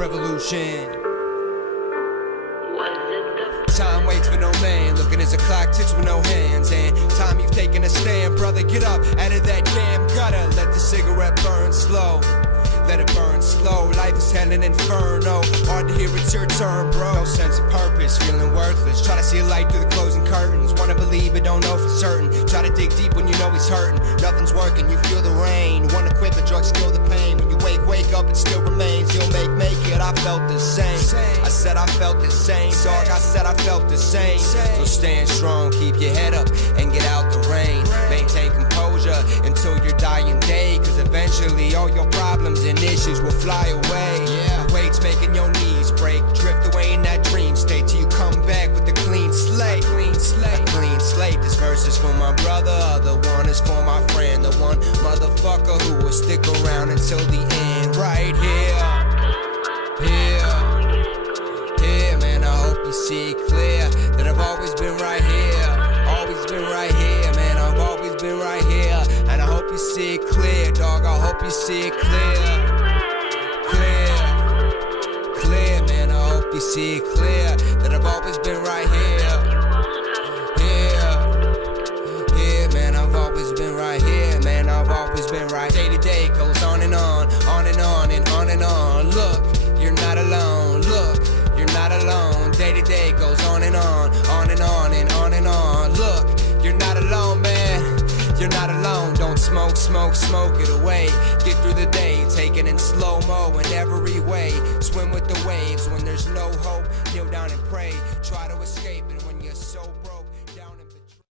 Revillution. Time waits for no man, looking as a clock ticks with no hands. And time you've taken a stand, brother, get up out of that damn gutter. Let the cigarette burn slow, let it burn slow. Life is hell an inferno, hard to hear it's your turn, bro. No sense of purpose, feeling worthless. Try to see a light through the closing curtains. Wanna believe but don't know for certain. Try to dig deep when you know he's hurting. Nothing's working, you feel the rain. Wanna quit but drugs kill the pain. When you wake up, it still remains. You'll make it, I felt the same. I said I felt the same, dog, I said I felt the same. So stand strong, keep your head up and get out the rain. Maintain composure until your dying day, cause eventually all your problems and issues will fly away. The weight's making your knees break. Drift away in that dream state till you come back with a clean slate. A clean slate. This verse is for my brother, other one is for my friend. The one motherfucker who will stick around until the end. Right here, man, I hope you see it clear that I've always been right here. Always been right here, man, I've always been right here. And I hope you see it clear, dog, I hope you see it clear. Clear, man, I hope you see it clear that I've always been right here. Man, I've always been right here, man, I've always been right. Day to day goes on and on, on and on and on and on. Look, you're not alone, look, you're not alone. Day to day goes on and on, on and on and on and on. Look, you're not alone, man. You're not alone, don't smoke it away. Get through the day, take it in slow-mo in every way. Swim with the waves when there's no hope, kneel down and pray. Try to escape.